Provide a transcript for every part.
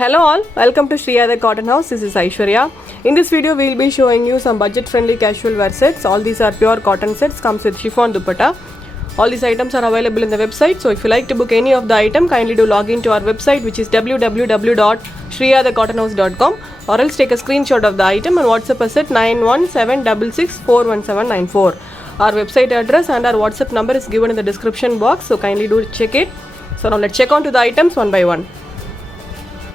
Hello all, welcome to Shriya the Cotton House. This is Aishwarya. In this video, we will be showing you some budget-friendly casual wear sets. All these are pure cotton sets, comes with chiffon dupatta. All these items are available in the website. So if you like to book any of the item, kindly do log in to our website, which is www.shriyathecottonhouse.com, or else take a screenshot of the item and WhatsApp us at 9176641794. Our website address and our WhatsApp number is given in the description box. So kindly do check it. So now let's check on to the items one by one.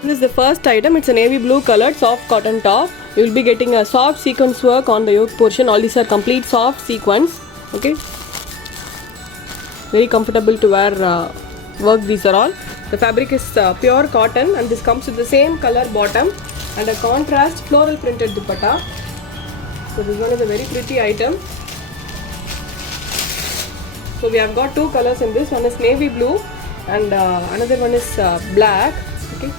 This is the first item. It's a navy blue colored soft cotton top. You will be getting a soft sequence work on the yoke portion. All these are complete soft sequence. Okay. Very comfortable to wear work. These are all. The fabric is pure cotton and this comes with the same color bottom and a contrast floral printed dupatta. So this one is a very pretty item. So we have got two colors in this. One is navy blue and another one is black. Okay.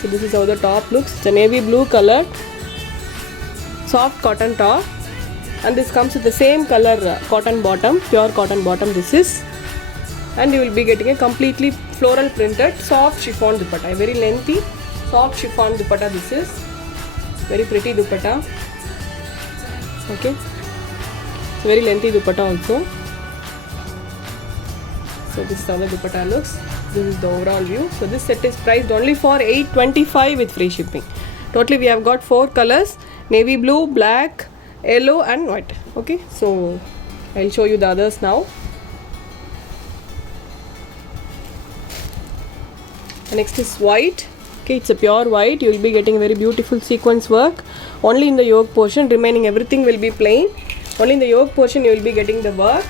So this is how the top looks. It's a navy blue color soft cotton top and this comes with the same color cotton bottom, pure cotton bottom this is, and you will be getting a completely floral printed soft chiffon dupatta, a very lengthy soft chiffon dupatta this is. Very pretty dupatta. Okay, it's a very lengthy dupatta also. So this is how the dupatta looks. This is the overall view. So this set is priced only for $825 with free shipping. Totally we have got four colors: navy blue, black, yellow and white. Okay, so I'll show you the others now. The next is white. Okay, it's a pure white. You will be getting very beautiful sequence work only in the yoke portion. Remaining everything will be plain. Only in the yoke portion you will be getting the work.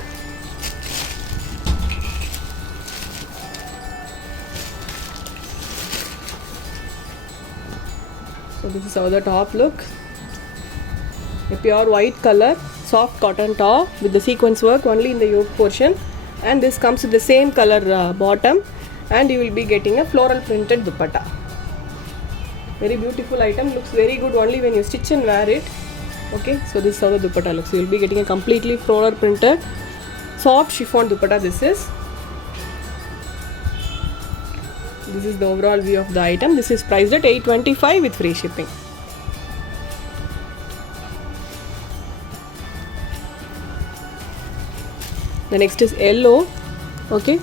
So this is how the top looks. A pure white color, soft cotton top with the sequence work only in the yoke portion, and this comes with the same color bottom, and you will be getting a floral printed dupatta. Very beautiful item, looks very good only when you stitch and wear it. Okay, so this is how the dupatta looks. You will be getting a completely floral printed soft chiffon dupatta this is. This is the overall view of the item. This is priced at $825 with free shipping. The next is yellow. Okay.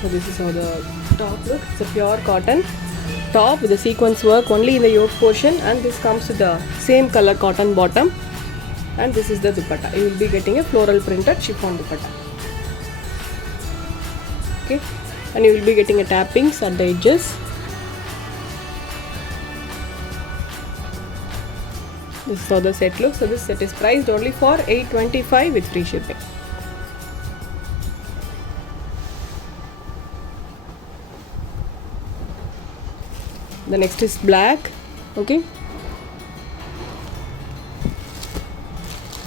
So this is how the top looks. It's a pure cotton top with the sequence work only in the yoke portion, and this comes with the same color cotton bottom, and this is the dupatta. You will be getting a floral printed chiffon dupatta. Okay, and you will be getting a tappings at the edges. This is how the set looks. So this set is priced only for $825 with free shipping. The next is black. Okay,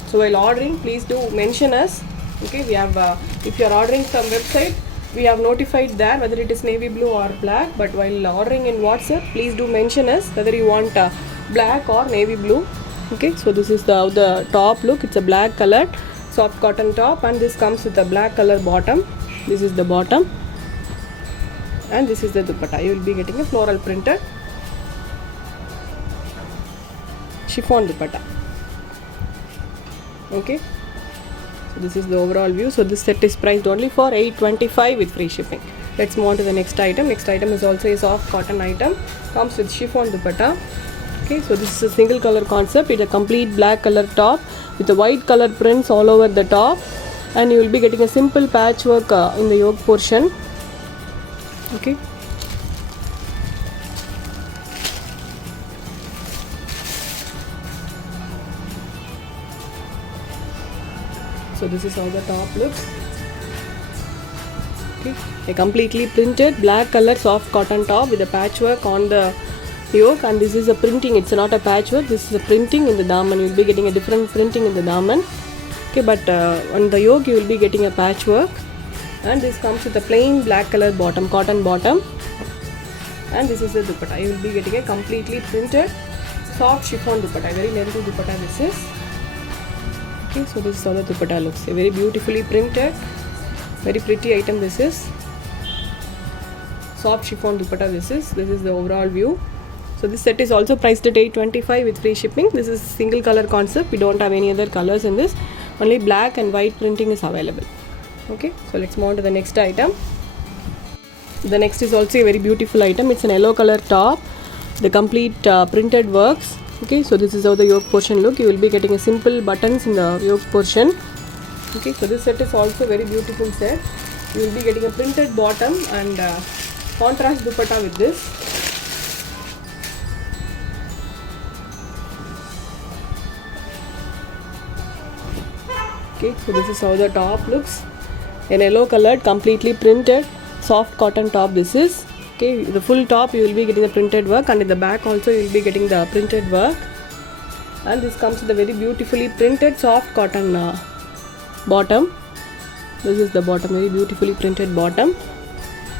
so while ordering, please do mention us. Okay, we have if you are ordering from website, we have notified there whether it is navy blue or black, but while ordering in WhatsApp, please do mention us whether you want black or navy blue. Okay, so this is how the top look. It's a black colored soft cotton top, and this comes with a black color bottom. This is the bottom, and this is the dupatta. You will be getting a floral printed chiffon dupatta. Okay, so this is the overall view. So this set is priced only for $825 with free shipping. Let's move on to the next item. Next item is also a soft cotton item, comes with chiffon dupatta. Okay, so this is a single color concept. It's a complete black color top with the white color prints all over the top, and you will be getting a simple patchwork in the yoke portion. Okay, so this is how the top looks. Okay, a completely printed black color soft cotton top with a patchwork on the yoke, and this is a printing. It's not a patchwork. This is a printing in the daman. You will be getting a different printing in the daman. Okay, but on the yoke you will be getting a patchwork, and this comes with a plain black color bottom, cotton bottom, and this is the dupatta. You will be getting a completely printed soft chiffon dupatta, very lengthy dupatta this is. Okay, so this is how the dupatta looks. A very beautifully printed, very pretty item this is. Soft chiffon dupatta this is the overall view. So this set is also priced at 825 with free shipping. This is single color concept. We don't have any other colors in this. Only black and white printing is available. Okay, so let's move on to the next item. The next is also a very beautiful item. It's an yellow color top. The complete printed works. Okay, so this is how the yoke portion look. You will be getting a simple buttons in the yoke portion. Okay, so this set is also very beautiful set. You will be getting a printed bottom and contrast dupatta with this. Okay, so this is how the top looks. In yellow colored, completely printed, soft cotton top this is. Okay, the full top you will be getting the printed work, and in the back also you will be getting the printed work. And this comes with a very beautifully printed soft cotton bottom. This is the bottom, very beautifully printed bottom.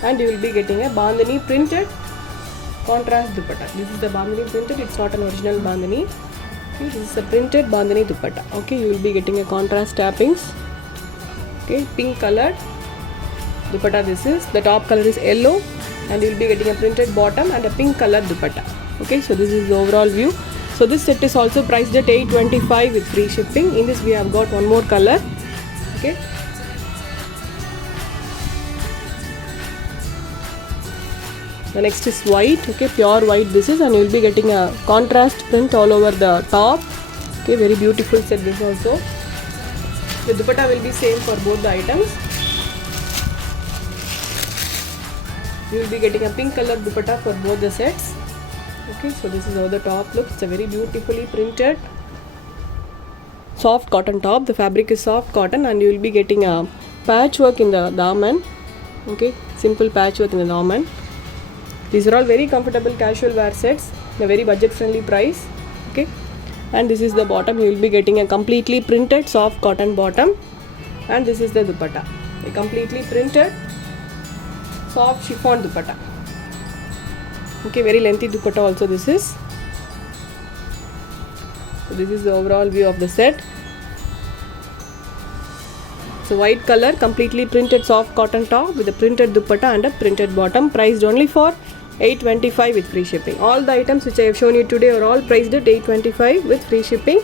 And you will be getting a bandhani printed contrast dupatta. This is the bandhani printed, it's not an original bandhani. Okay, this is a printed bandhani dupatta. Okay, you will be getting a contrast tappings. Okay, pink colored dupatta this is. The top color is yellow and you will be getting a printed bottom and a pink colored dupatta. Okay, so this is the overall view. So this set is also priced at 825 with free shipping. In this we have got one more color. Okay. The next is white, okay, pure white this is, and you will be getting a contrast print all over the top. Okay, very beautiful set this also. The dupatta will be same for both the items. You will be getting a pink color dupatta for both the sets. Okay, so this is how the top looks. It's a very beautifully printed soft cotton top. The fabric is soft cotton and you will be getting a patchwork in the daman. Okay, simple patchwork in the daman. These are all very comfortable casual wear sets in a very budget friendly price. Okay, and this is the bottom. You will be getting a completely printed soft cotton bottom, and this is the dupatta, a completely printed soft chiffon dupatta. Okay, very lengthy dupatta also this is. So this is the overall view of the set. So white color, completely printed soft cotton top with a printed dupatta and a printed bottom, priced only for 825 with free shipping. All the items which I have shown you today are all priced at 825 with free shipping.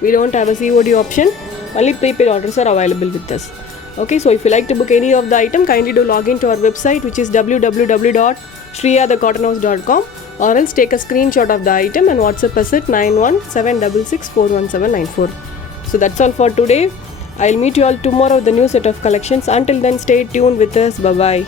We don't have a COD option. Only prepaid orders are available with us. Okay, so if you like to book any of the item, kindly do log into our website, which is www.shriyadacottonhouse.com, or else take a screenshot of the item and WhatsApp us at 9176641794. So that's all for today. I'll meet you all tomorrow with the new set of collections. Until then, stay tuned with us. Bye bye.